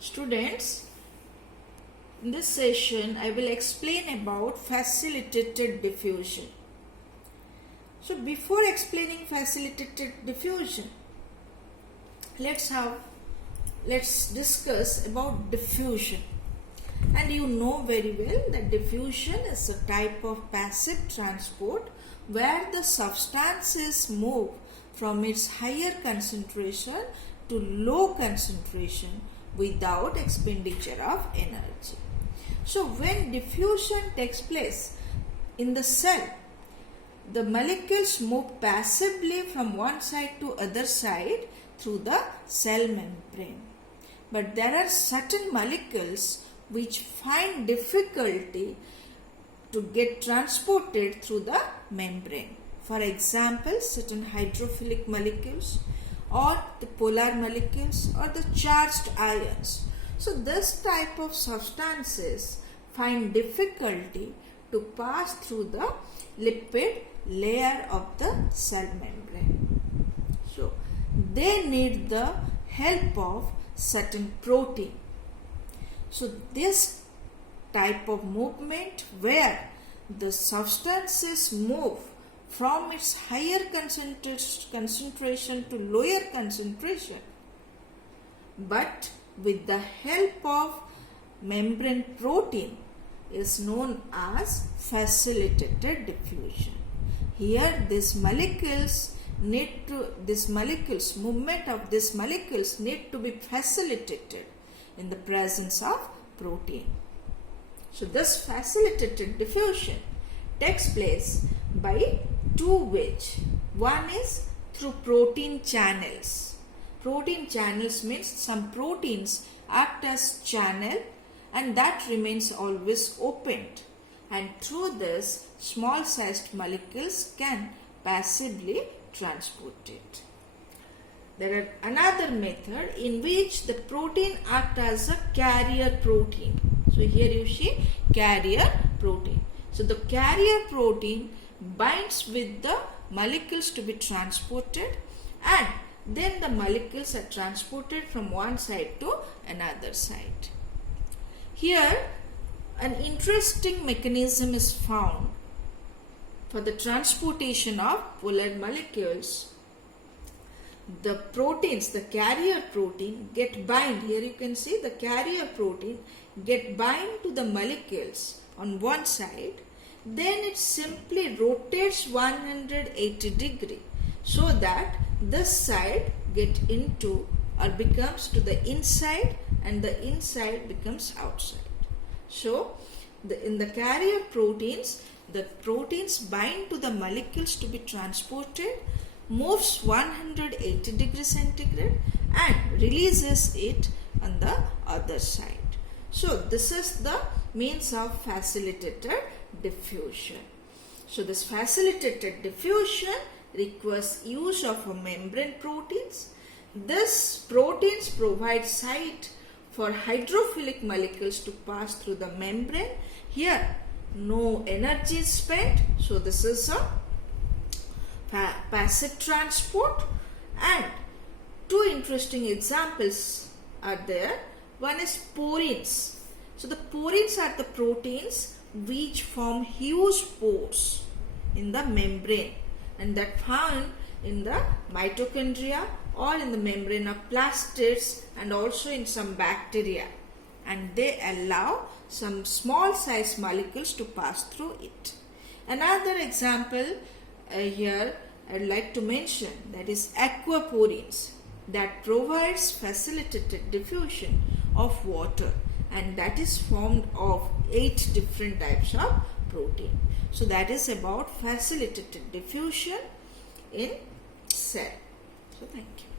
Students, in this session I will explain about facilitated diffusion. So before explaining facilitated diffusion, let's discuss about diffusion. And you know very well that diffusion is a type of passive transport where the substances move from its higher concentration to low concentration without expenditure of energy. So when diffusion takes place in the cell, the molecules move passively from one side to other side through the cell membrane. But there are certain molecules which find difficulty to get transported through the membrane. For example, certain hydrophilic molecules or the polar molecules or the charged ions. So this type of substances find difficulty to pass through the lipid layer of the cell membrane. So they need the help of certain protein. So this type of movement where the substances move from its higher concentration to lower concentration, but with the help of membrane protein, is known as facilitated diffusion. Here movement of these molecules need to be facilitated in the presence of protein. So this facilitated diffusion takes place by two ways. One is through protein channels. Protein channels means some proteins act as channel and that remains always opened, and through this small sized molecules can passively transport it. There are another method in which the protein acts as a carrier protein. So here you see carrier protein. So the carrier protein binds with the molecules to be transported, and then the molecules are transported from one side to another side. Here an interesting mechanism is found for the transportation of polar molecules. The proteins, the carrier protein get bind. Here you can see the carrier protein get bind to the molecules on one side. Then it simply rotates 180 degree so that this side get into or becomes to the inside and the inside becomes outside. So in the carrier proteins, the proteins bind to the molecules to be transported, moves 180 degrees centigrade and releases it on the other side. So this is the means of facilitated diffusion. So this facilitated diffusion requires use of a membrane proteins. This proteins provide site for hydrophilic molecules to pass through the membrane. Here no energy is spent, so this is a passive transport. And two interesting examples are there. One is porins. So the porins are the proteins which form huge pores in the membrane, and that found in the mitochondria or in the membrane of plastids and also in some bacteria, and they allow some small size molecules to pass through it. Another example here I would like to mention, that is aquaporins, that provides facilitated diffusion of water, and that is formed of 8 different types of protein. So that is about facilitated diffusion in cell. So thank you.